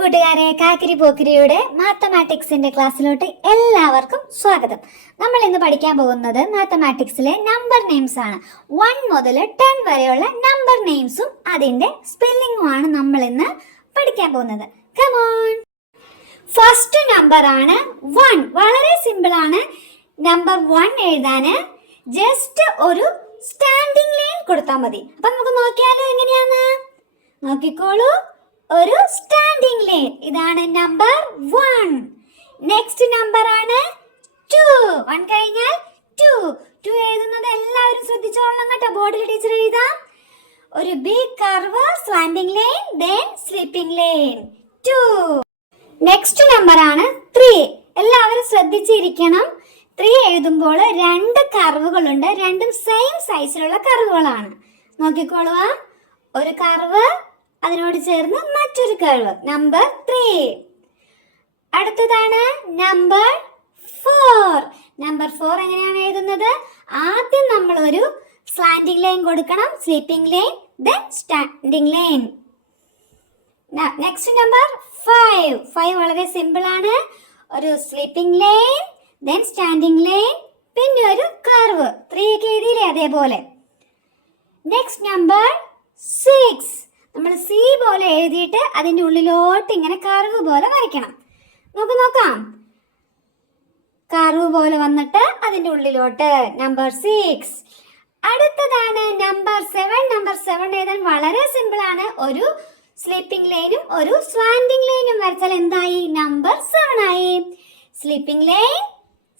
കൂട്ടുകാരെ, കാക്കിരി പോക്കിരിയുടെ മാത്തമാറ്റിക്സിന്റെ ക്ലാസ്സിലോട്ട് എല്ലാവർക്കും സ്വാഗതം. നമ്മൾ ഇന്ന് പഠിക്കാൻ പോകുന്നത് മാത്തമാറ്റിക്സിലെ നമ്പർ നെയിംസ് ആണ്. 1 മുതൽ 10 വരെയുള്ള നമ്പർ നെയിംസും അതിന്റെ സ്പെല്ലിംഗും ആണ് നമ്മൾ ഇന്ന് പഠിക്കാൻ പോകുന്നത്. Come on. ഫസ്റ്റ് നമ്പർ ആണ് 1. വളരെ സിമ്പിൾ ആണ് നമ്പർ 1 എഴുതാന്. ജസ്റ്റ് ഒരു സ്റ്റാൻഡിംഗ് ലൈൻ കൊടുത്താൽ മതി. അപ്പൊ നമുക്ക് നോക്കിയാലോ എങ്ങനെയാന്ന്. നോക്കിക്കോളൂ, ഒരു സ്റ്റാൻഡിംഗ് ലൈൻ. ഇതാണ് നമ്പർ 1. നെക്സ്റ്റ് നമ്പർ ആണ് 2. 1 കഴിഞ്ഞാൽ 2 എഴുതുന്നത് എല്ലാവരും ശ്രദ്ധിച്ചോളണം കേട്ടോ. ബോർഡിൽ ടീച്ചർ എഴുതാം. ഒരു big curve, slanting line, then sleeping line. 2. Next number ആണ് 3. എല്ലാവരും ശ്രദ്ധിച്ചിരിക്കണം. 3 എഴുതുമ്പോൾ 2 കർവുകളുണ്ട്. രണ്ടും സെയിം സൈസിലുള്ള കർവുകളാണ്. നോക്കിക്കോളുക, ഒരു കർവ്, അതിനോട് ചേർന്ന് മറ്റൊരു കർവ്. നമ്പർ 3. അടുത്തതാണ് നമ്പർ 4. നമ്പർ 4 എങ്ങനെയാണ് എഴുതുന്നത്? ആദ്യം നമ്മൾ ഒരു സ്ലാൻഡിംഗ് ലൈൻ കൊടുക്കണം, sleeping line, then standing line. Next number 5. 5 വളരെ സിമ്പിൾ ആണ്. ഒരു sleeping line, then standing line, പിന്നെ ഒരു കർവ്. 3 ഒക്കെ എഴുതിയില്ലേ അതേപോലെ. Next number 6. നമ്മൾ സി പോലെ എഴുതിയിട്ട് അതിൻ്റെ ഉള്ളിലോട്ട് ഇങ്ങനെ കർവ് പോലെ വരയ്ക്കണം. നോക്കാം, കർവ് പോലെ വന്നിട്ട് അതിൻ്റെ ഉള്ളിലോട്ട്. നമ്പർ 6. അടുത്തതാണ് നമ്പർ 7. നമ്പർ 7 എഴുതാൻ വളരെ സിമ്പിൾ ആണ്. ഒരു സ്ലീപ്പിംഗ് ലൈനും ഒരു സ്ലാൻഡിംഗ് ലൈനും വരച്ചാൽ എന്തായി? നമ്പർ 7 ആയി. Sleeping line,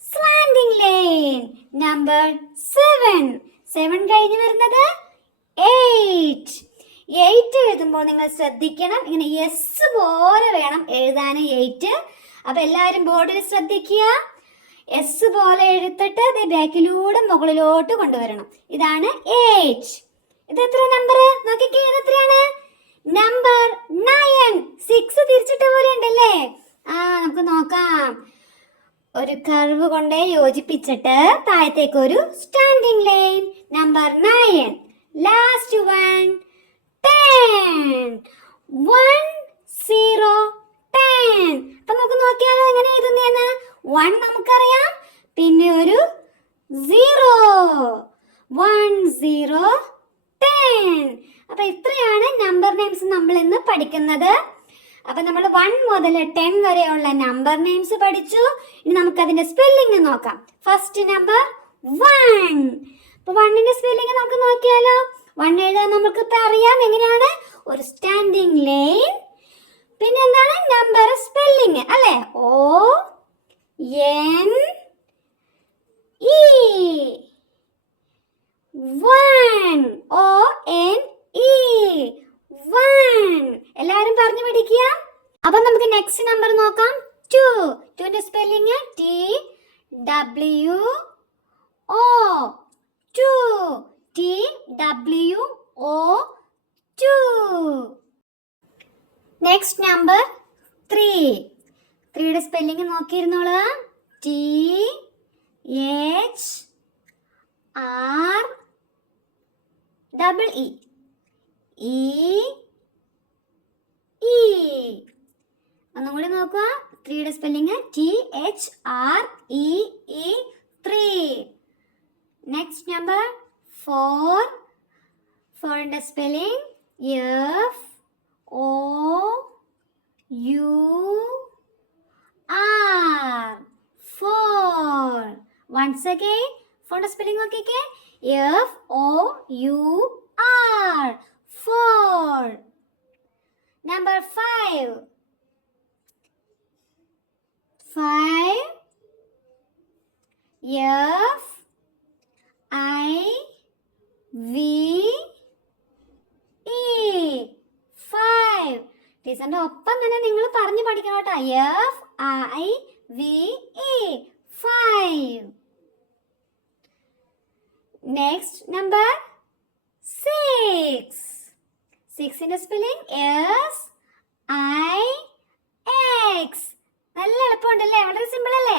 slanting line. Number 7. 7 കഴിഞ്ഞ് വരുന്നത് 8. 8 എഴുതുമ്പോൾ നിങ്ങൾ ശ്രദ്ധിക്കണം, ഇങ്ങനെ എസ് പോലെ വേണം എഴുതാൻ 8. അപ്പൊ എല്ലാവരും ബോർഡിൽ ശ്രദ്ധിക്കുക. എസ് പോലെ എഴുത്തിട്ട് അത് ബാക്കിലൂടെ മുകളിലോട്ട് കൊണ്ടുവരണം. ഇതാണ് 8. ഇത് എത്ര നമ്പർ നോക്കിക്കേ? ഇത് എത്രയാണ്? നമ്പർ 9. 6 തിരിച്ചിട്ട പോലെ ഉണ്ടല്ലേ? നമുക്ക് നോക്കാം. ഒരു കർവ് കൊണ്ട് യോജിപ്പിച്ചിട്ട് താഴത്തേക്ക് ഒരു സ്റ്റാൻഡിംഗ് ലൈൻ. നമ്പർ 9. ലാസ്റ്റ് 1. 10. 1 0 10. അപ്പൊ നമുക്ക് നോക്കിയാലോ എങ്ങനെ എഴുതുന്നേന്ന്. 1 നമുക്കറിയാം, പിന്നെ ഒരു 0. 1 0 10. അപ്പൊ ഇത്രയാണ് നമ്പർ നെയിംസ് നമ്മൾ ഇന്ന് പഠിക്കുന്നത്. അപ്പൊ നമ്മൾ 1 മുതൽ 10 വരെയുള്ള നമ്പർ നെയിംസ് പഠിച്ചു. ഇനി നമുക്ക് അതിന്റെ സ്പെല്ലിംഗ് നോക്കാം. First number 1. അപ്പൊ 1ന്റെ സ്പെല്ലിംഗ് നമുക്ക് നോക്കിയാലോ. 1 എഴുതാൻ നമുക്ക് ഇപ്പൊ അറിയാം എങ്ങനെയാണ്. ഒരു സ്റ്റാൻഡിംഗ് ലൈൻ, പിന്നെ എന്താണ് നമ്പർ സ്പെല്ലിംഗ് അല്ലേ? ONE 1. ONE. എല്ലാവരും പറഞ്ഞു പഠിക്കുക. അപ്പൊ നമുക്ക് നെക്സ്റ്റ് നമ്പർ നോക്കാം. 2. ന്റെ സ്പെല്ലിംഗ് TWO. 2. Next number 3. 3യുടെ സ്പെല്ലിംഗ് നോക്കിയിരുന്നോളൂ. THREE. ഒന്നും കൂടി നോക്കുക. 3യുടെ സ്പെല്ലിംഗ് THREE. 3. Next number 4. 4ന്റെ സ്പെല്ലിംഗ് FOUR. 4. Once again, 4ന്റെ സ്പെല്ലിംഗ് നോക്കിക്കേ. FOUR. 4. Number 5. 5. FIVE. 5. ടീച്ചറിന്റെ ഒപ്പം തന്നെ നിങ്ങൾ പറഞ്ഞു പഠിക്കണം കേട്ടോ. FIVE. 5. Next number 6. 6ന്റെ സ്പെല്ലിംഗ് SIX. നല്ല എളുപ്പമുണ്ടല്ലേ? വളരെ സിമ്പിൾ അല്ലേ?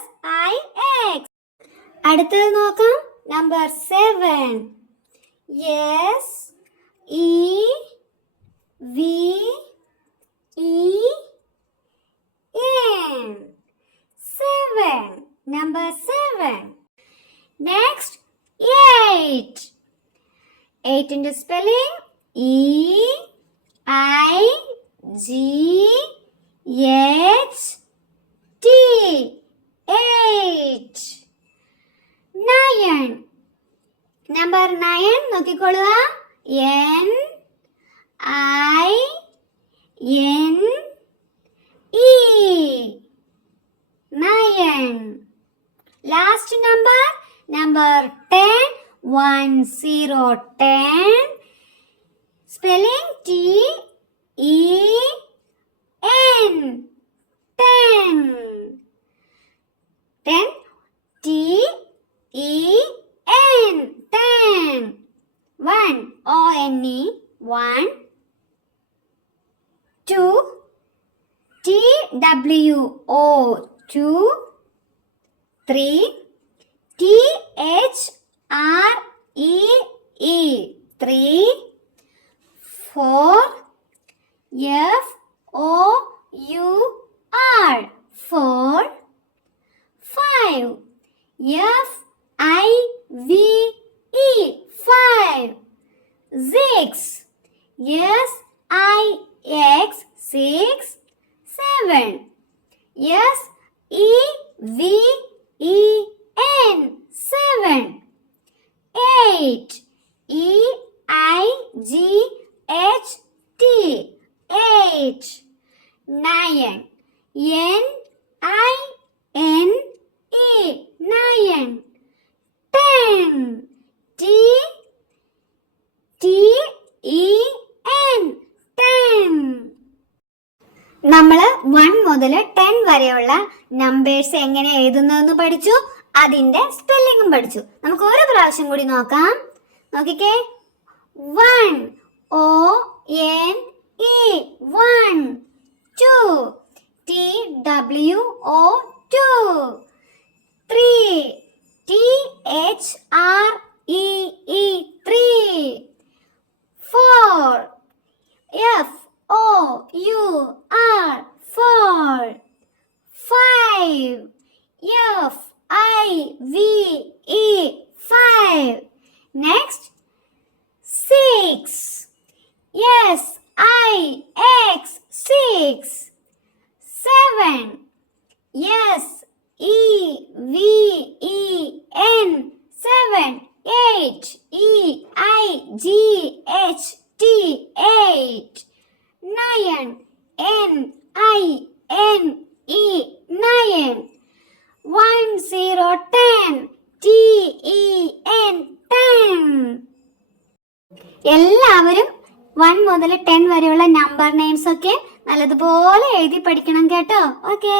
SIX. അടുത്തത് നോക്കാം. നമ്പർ 7. SEVE. 8ന്റെ സ്പെല്ലിംഗ് EIGHT 8. 9. നമ്പർ 9 നോക്കിക്കൊള്ളുക. NINE 9. Last number 10. 10. Spelling TEN 10. 10 TEN 10. 1 ONE 1. 2 TWO 2. 3 THREE 3. 4 FOUR 4. 5 FIVE 5. 6 SIX 6. 7 SEVEN 7. 8 EIGHT 8. 9 NINE 9. 10 TEN 10. നമ്മൾ 1 മുതൽ 10 വരെയുള്ള നമ്പേഴ്സ് എങ്ങനെ എഴുതുന്നതെന്ന് പഠിച്ചു. അതിന്റെ സ്പെല്ലിംഗും പഠിച്ചു. നമുക്ക് ഒരു പ്രാവശ്യം കൂടി നോക്കാം. നോക്കിക്കേ. 1 ONE 1. 2 TWO 2. 3 THREE 3. 4 FOUR 4. 5 FIVE 5. Next 6 SIX 6. 7 SEVEN 7. 8 EIGHT 8. 9 NINE 9. 10 10 TEN 10. എല്ലാവരും 1 മുതൽ 10 വരെയുള്ള നമ്പർ നെയിംസ് ഒക്കെ നല്ലതുപോലെ എഴുതി പഠിക്കണം കേട്ടോ. ഓക്കേ.